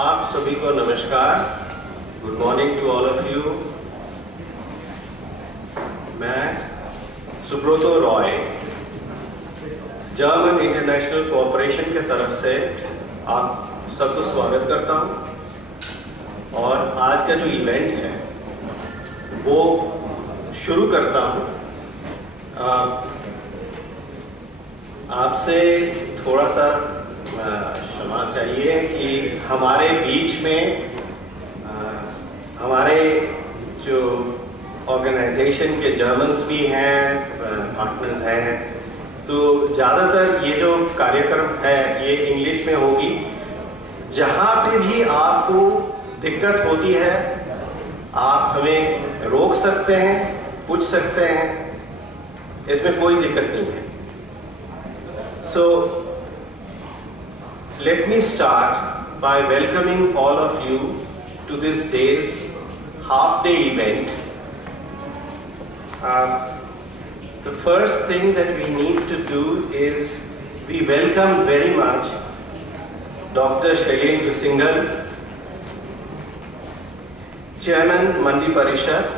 आप सभी को नमस्कार। Good morning to all of you. मैं Subrato Roy German International Cooperation के तरफ से आप सबको स्वागत करता हूं और आज का जो इवेंट है वो शुरू करता हूं। आपसे थोड़ा सा क्षमा चाहिए कि हमारे बीच में हमारे जो ऑर्गेनाइजेशन के जर्मन्स भी हैं, पार्टनर्स हैं, तो ज़्यादातर ये जो कार्यक्रम है ये इंग्लिश में होगी। जहाँ पे भी आपको दिक्कत होती है आप हमें रोक सकते हैं, पूछ सकते हैं, इसमें कोई दिक्कत नहीं है। So let me start by welcoming all of you to this day's half-day event. The first thing that we need to do is we welcome very much Dr. Shailendra Singhal, Chairman Mandi Parishad.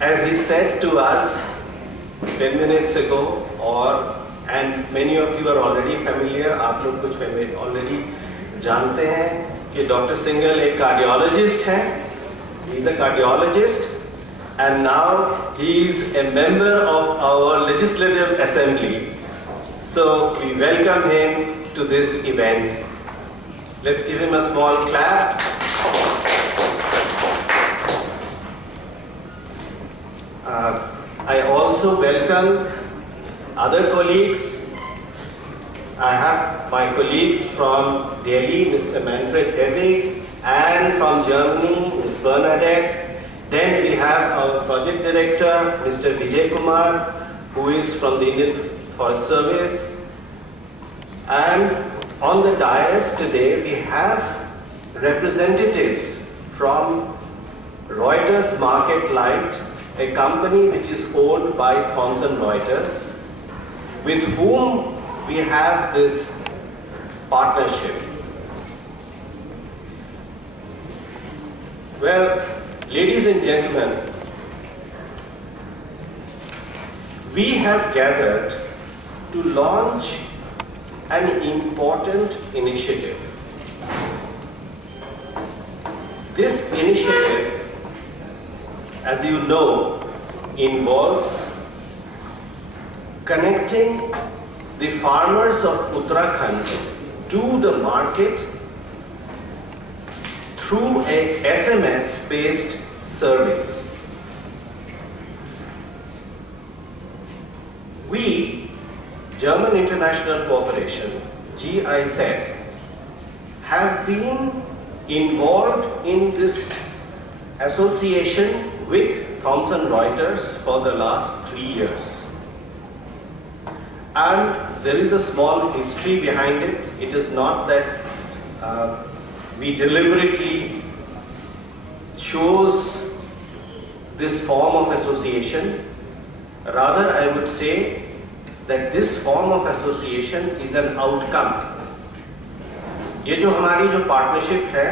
As he said to us 10 minutes ago, and many of you are already familiar, आप लोग कुछ already जानते हैं कि doctor Singhal एक cardiologist हैं। He is a cardiologist and now he is a member of our legislative assembly. So we welcome him to this event. Let's give him a small clap. I also welcome other colleagues. I have my colleagues from Delhi, Mr. Manfred Hedwig, and from Germany, Ms. Bernadette. Then we have our project director, Mr. Vijay Kumar, who is from the Indian Forest Service. And on the dais today, we have representatives from Reuters Market Light, a company which is owned by Thomson Reuters, with whom we have this partnership. Well, ladies and gentlemen, we have gathered to launch an important initiative. This initiative, as you know, involves connecting the farmers of Uttarakhand to the market through a SMS-based service. We, German International Cooperation, GIZ, have been involved in this association with Thomson Reuters for the last 3 years. And there is a small history behind it. It is not that we deliberately chose this form of association. Rather, I would say that this form of association is an outcome. ये जो हमारी जो partnership है,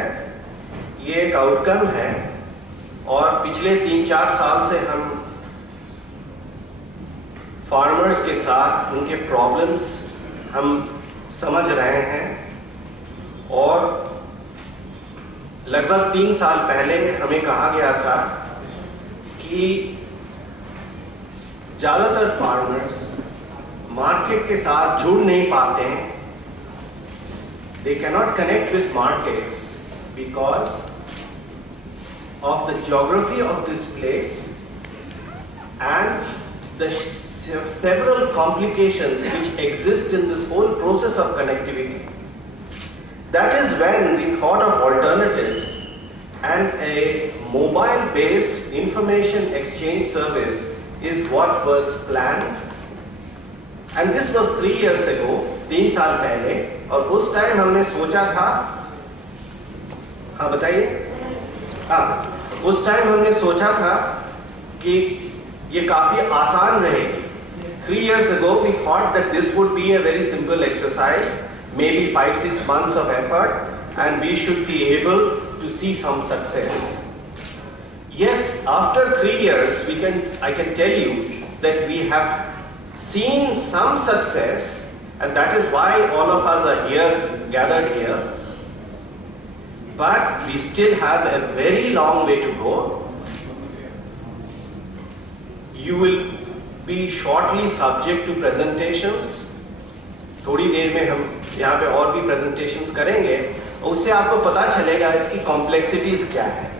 ये एक outcome है और पिछले 3-4 साल से हम फार्मर्स के साथ उनके प्रॉब्लम्स हम समझ रहे हैं और लगभग 3 साल पहले हमें कहा गया था कि ज़्यादातर फार्मर्स मार्केट के साथ जुड़ नहीं पाते हैं। They cannot connect with markets because of the geography of this place and the several complications which exist in this whole process of connectivity. That is when we thought of alternatives, and a mobile-based information exchange service is what was planned. And this was 3 years ago, 3 साल पहले, और उस time हमने सोचा था, हाँ बताइए, उस टाइम हमने सोचा था कि ये काफी आसान रहेगी 3 years ago, we thought that this would be a very simple exercise, maybe 5-6 months of effort, and we should be able to see some success. Yes, after 3 years, I can tell you that we have seen some success, and that is why all of us are here, gathered here. But we still have a very long way to go. You will be shortly subject to presentations. थोड़ी देर में हम यहाँ पे और भी presentations करेंगे, उससे आपको पता चलेगा इसकी complexities क्या है.